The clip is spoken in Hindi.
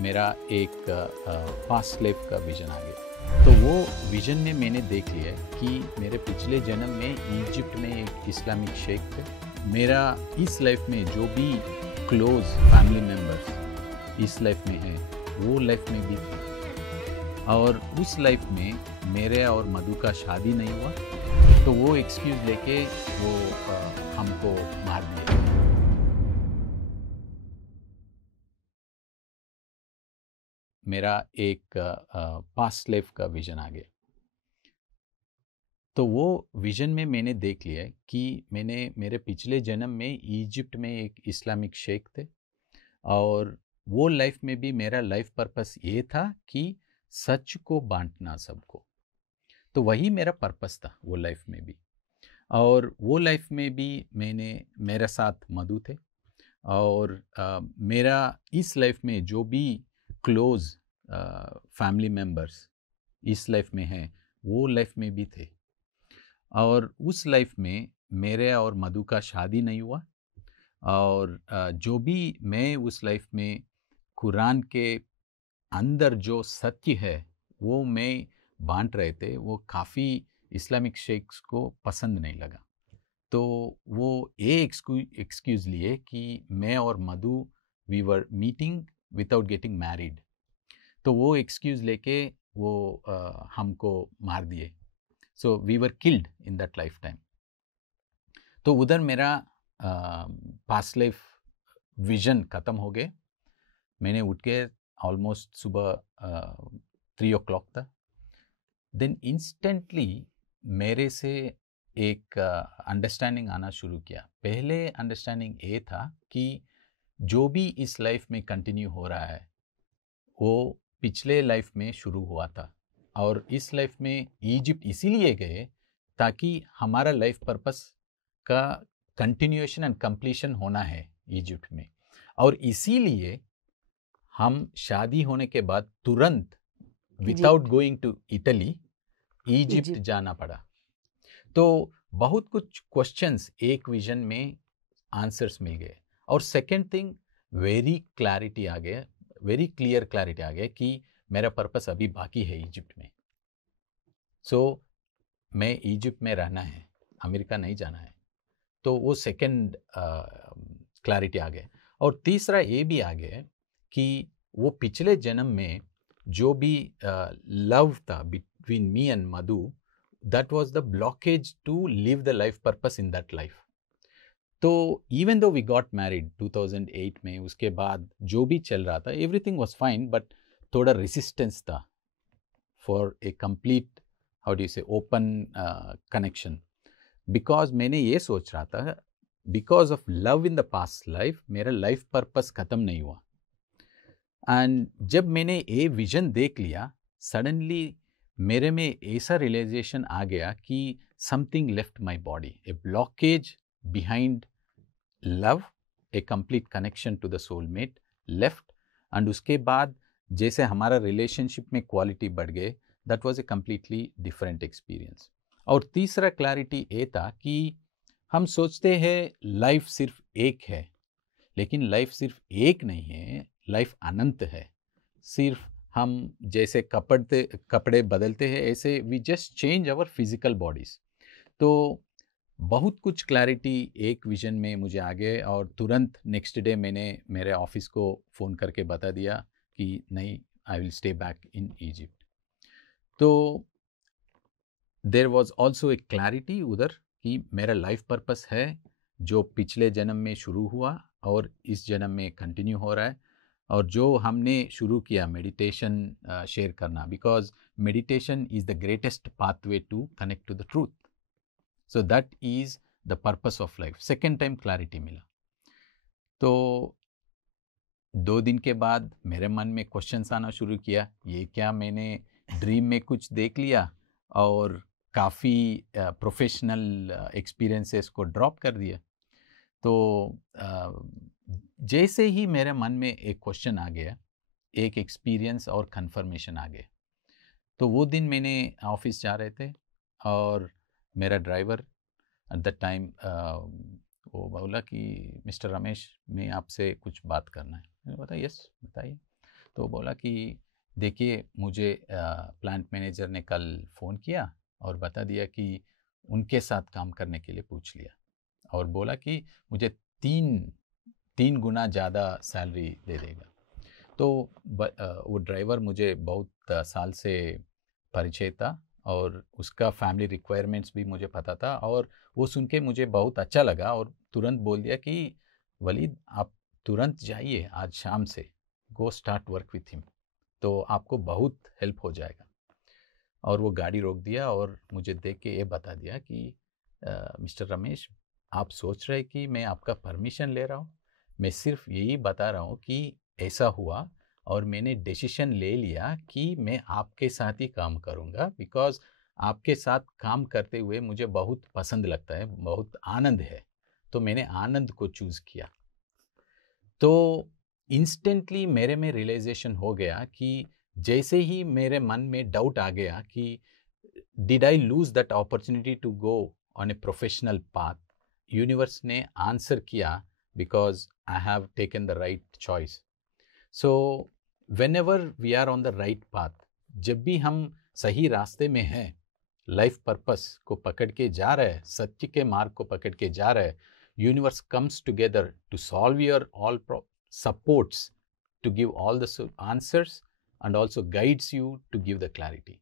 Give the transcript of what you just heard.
मेरा एक पास्ट लाइफ का विज़न आ गया। तो वो विज़न में मैंने देख लिया कि मेरे पिछले जन्म में इजिप्ट में एक इस्लामिक शेख थे। मेरा इस लाइफ में जो भी क्लोज फैमिली मेम्बर्स इस लाइफ में हैं, वो लाइफ में भी थे। और उस लाइफ में मेरे और मधु का शादी नहीं हुआ, तो वो एक्सक्यूज़ लेके वो हमको मार दिया। मेरा एक पास्ट लाइफ का विज़न आ गया। तो वो विज़न में मैंने देख लिया कि मेरे पिछले जन्म में इजिप्ट में एक इस्लामिक शेख थे, और वो लाइफ में भी मेरा लाइफ पर्पस ये था कि सच को बांटना सबको। तो वही मेरा पर्पस था वो लाइफ में भी। और वो लाइफ में भी मेरे साथ मधु थे, और मेरा इस लाइफ में जो भी क्लोज फैमिली मेम्बर्स इस लाइफ में हैं, वो लाइफ में भी थे। और उस लाइफ में मेरे और मधु का शादी नहीं हुआ, और जो भी मैं उस लाइफ में कुरान के अंदर जो सत्य है वो मैं बांट रहे थे, वो काफ़ी इस्लामिक शेख्स को पसंद नहीं लगा। तो वो ये एक्सक्यूज़ लिए कि मैं और Madhu we were meeting without getting married. तो वो एक्सक्यूज़ लेके वो हमको मार दिए। So we were killed in that lifetime. तो उधर मेरा पास्ट लाइफ विजन ख़त्म हो गए। मैंने उठ के ऑलमोस्ट सुबह 3 o'clock था। देन इंस्टेंटली मेरे से एक अंडरस्टैंडिंग आना शुरू किया। पहले अंडरस्टैंडिंग ये था कि जो भी इस लाइफ में कंटिन्यू हो रहा है वो पिछले लाइफ में शुरू हुआ था, और इस लाइफ में इजिप्ट इसीलिए गए ताकि हमारा लाइफ पर्पस का कंटिन्यूएशन एंड कंप्लीशन होना है इजिप्ट में। और इसीलिए हम शादी होने के बाद तुरंत without going to Italy Egypt जाना पड़ा। तो बहुत कुछ क्वेश्चंस एक विजन में आंसर्स मिल गए। और second thing, very clear clarity आ गया कि मेरा पर्पस अभी बाकी है इजिप्ट में। सो मैं इजिप्ट में रहना है, अमेरिका नहीं जाना है। तो वो सेकंड क्लैरिटी आ गया। और तीसरा ये भी आ गया कि वो पिछले जन्म में जो भी लव था between me and Madhu, that was the blockage to live the life purpose in that life. तो even though we got married 2008 में, उसके बाद जो भी चल रहा था एवरीथिंग वाज फाइन, बट थोड़ा रेसिस्टेंस था for a complete how do you say open connection. Because मैंने ये सोच रहा था, because of love in the past life मेरा लाइफ पर्पस ख़त्म नहीं हुआ। एंड जब मैंने ये विजन देख लिया, सडनली मेरे में ऐसा रियलाइजेशन आ गया कि something left my body, a blockage behind love, a complete connection to the soulmate left. And उसके बाद जैसे हमारा रिलेशनशिप में क्वालिटी बढ़ गए, that was a completely different experience. और तीसरा क्लैरिटी ये था कि हम सोचते हैं लाइफ सिर्फ एक है, लेकिन लाइफ सिर्फ एक नहीं है, लाइफ अनंत है। सिर्फ हम जैसे कपड़े बदलते हैं, ऐसे we just change our physical bodies. तो बहुत कुछ क्लैरिटी एक विजन में मुझे आ गए, और तुरंत नेक्स्ट डे मैंने मेरे ऑफिस को फ़ोन करके बता दिया कि नहीं, I will stay back in Egypt. तो देयर वॉज ऑल्सो एक क्लैरिटी उधर कि मेरा लाइफ पर्पस है जो पिछले जन्म में शुरू हुआ और इस जन्म में कंटिन्यू हो रहा है। और जो हमने शुरू किया मेडिटेशन शेयर करना, because meditation is the greatest pathway to connect to the truth. So that is the purpose of life. Second time clarity मिला। तो 2 दिन के बाद मेरे मन में क्वेश्चंस आना शुरू किया, ये क्या मैंने ड्रीम में कुछ देख लिया और काफ़ी प्रोफेशनल एक्सपीरियंसेस को ड्रॉप कर दिया। तो जैसे ही मेरे मन में एक क्वेश्चन आ गया, एक एक्सपीरियंस और कंफर्मेशन आ गया। तो वो दिन मैंने ऑफिस जा रहे थे, और मेरा ड्राइवर एट द टाइम वो बोला कि मिस्टर रमेश, मैं आपसे कुछ बात करना है। मैंने बताया यस बताइए। तो बोला कि देखिए मुझे प्लांट मैनेजर ने कल फ़ोन किया और बता दिया कि उनके साथ काम करने के लिए पूछ लिया और बोला कि मुझे 3 गुना ज़्यादा सैलरी दे देगा। तो वो ड्राइवर मुझे बहुत साल से परिचय था और उसका फैमिली रिक्वायरमेंट्स भी मुझे पता था और वो सुन के मुझे बहुत अच्छा लगा और तुरंत बोल दिया कि वलीद आप तुरंत जाइए आज शाम से, गो स्टार्ट वर्क विथ हिम, तो आपको बहुत हेल्प हो जाएगा। और वो गाड़ी रोक दिया और मुझे देख के ये बता दिया कि मिस्टर रमेश, आप सोच रहे कि मैं आपका परमिशन ले रहा हूँ, मैं सिर्फ यही बता रहा हूँ कि ऐसा हुआ और मैंने डिसीजन ले लिया कि मैं आपके साथ ही काम करूँगा, बिकॉज आपके साथ काम करते हुए मुझे बहुत पसंद लगता है, बहुत आनंद है, तो मैंने आनंद को चूज़ किया। तो इंस्टेंटली मेरे में रियलाइजेशन हो गया कि जैसे ही मेरे मन में डाउट आ गया कि did I lose that opportunity to go on a professional path, universe ने आंसर किया because I have taken the right choice. So whenever we are on the right path, जब भी हम सही रास्ते में हैं, लाइफ पर्पस को पकड़ के जा रहे हैं, सत्य के मार्ग को पकड़ के जा रहे हैं, universe comes together to solve your all supports to give all the answers and also guides you to give the clarity.